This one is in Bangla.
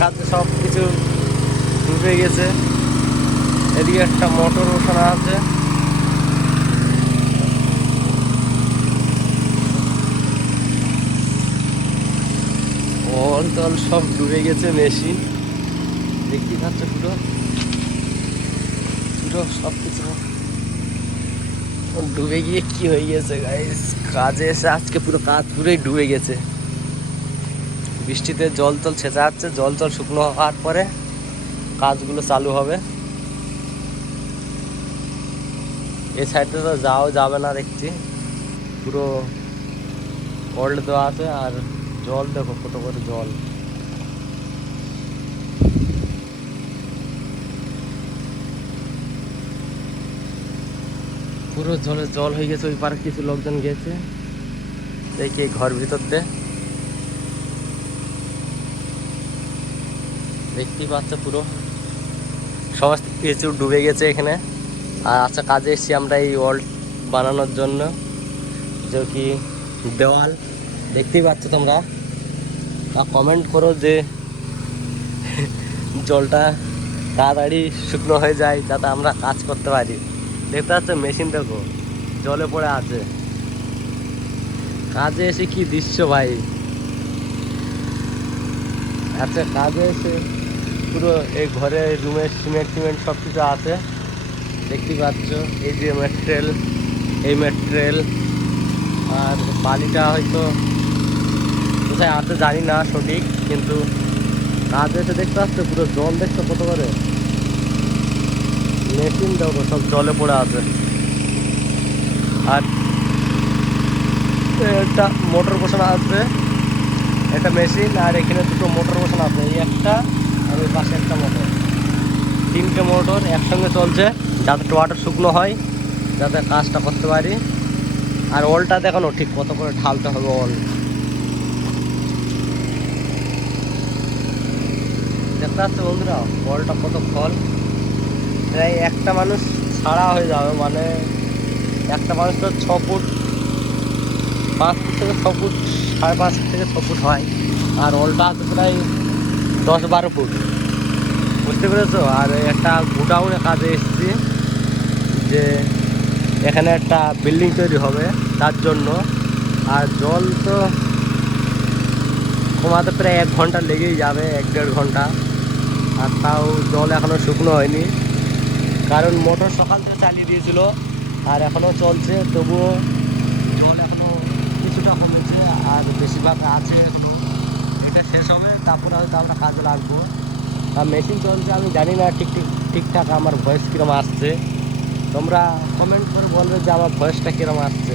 কাজে সব কিছু ডুবে গেছে। এদিকে একটা মোটর বসানো আছে। অল টল সব ডুবে গেছে, মেশিন দেখতে পাচ্ছ পুরো পুরো সব কিছু ডুবে গিয়ে কি হয়ে গেছে গাইস। কাজে এসে আজকে পুরো কাজ পুরোই ডুবে গেছে। বৃষ্টিতে জল টল ছেঁচা যাচ্ছে, জল টল শুকনো হওয়ার পরে কাজগুলো চালু হবে। এই সাইডে তো যাও যাবে না দেখছি, পুরো ওল্ড দেওয়া আছে। আর জল দেখো কত করে জল, পুরো জলে জল হয়ে গেছে। ওই পারে কিছু লোকজন গেছে দেখি ঘর ভিতর দিয়ে, দেখতেই পাচ্ছে পুরো সমস্ত কিছু ডুবে গেছে এখানে। আর আচ্ছা কাজে এসেছি আমরা এই ওয়াল বানানোর জন্য, যে কি দেওয়াল দেখতেই পাচ্ছ তোমরা। কমেন্ট করো যে জলটা তাড়াতাড়ি শুকনো হয়ে যায় যাতে আমরা কাজ করতে পারি। দেখতে পাচ্ছ মেশিন দেখো জলে পড়ে আছে। কাজে এসে কি দৃশ্য ভাই। আচ্ছা কাজে এসে পুরো এই ঘরে রুমের সিমেন্ট সব কিছু আছে দেখতেই পাচ্ছ। এই যে ম্যাটেরিয়াল, এই ম্যাটেরিয়াল আর বালিটা হয়তো কোথায় আছে জানি না সঠিক, কিন্তু কাজ এসে দেখতে পাচ্ছ পুরো জল দেখছো কত করে। মেশিন দেখো সব জলে পড়ে আছে। আর একটা মোটর বসানো আছে, একটা মেশিন, আর এখানে দুটো মোটর বসানো আছে। এই একটা আর ওই পাশে একটা মোটর, তিনটে মোটর একসঙ্গে চলছে যাতে টোয়াটা শুকনো হয়, যাতে কাজটা করতে পারি। আর অলটা দেখানো ঠিক কত করে ঢালতে হবে অল। দেখতে পাচ্ছ বন্ধুরা অলটা কত ফল। প্রায় একটা মানুষ ছাড়া হয়ে যাবে, মানে একটা মানুষ তো 6 ফুট 5 ফুট থেকে 6 ফুট, 5.5 থেকে 6 ফুট হয়। আর অলটা আছে প্রায় 10-12 ফুট, বুঝতে পেরেছো। আর একটা গোডাউনে কাজে এসেছি, যে এখানে একটা বিল্ডিং তৈরি হবে তার জন্য। আর জল তো কমাতে প্রায় 1 ঘন্টা লেগেই যাবে, 1-1.5 ঘন্টা। আর তাও জল এখনও শুকনো হয়নি, কারণ মোটর সকাল থেকে চালিয়ে দিয়েছিল আর এখনও চলছে। তবুও জল এখনও কিছুটা কমেছে, আর বেশিরভাগ আছে এখনও। এটা শেষ হবে তারপরে হয়তো আমরা কাজে লাগবো। আর মেশিন চলছে, আমি জানি না ঠিকঠাক আমার ভয়েস কীরকম আসছে। তোমরা কমেন্ট করে বলবে যে আমার ভয়েসটা কীরকম আসছে।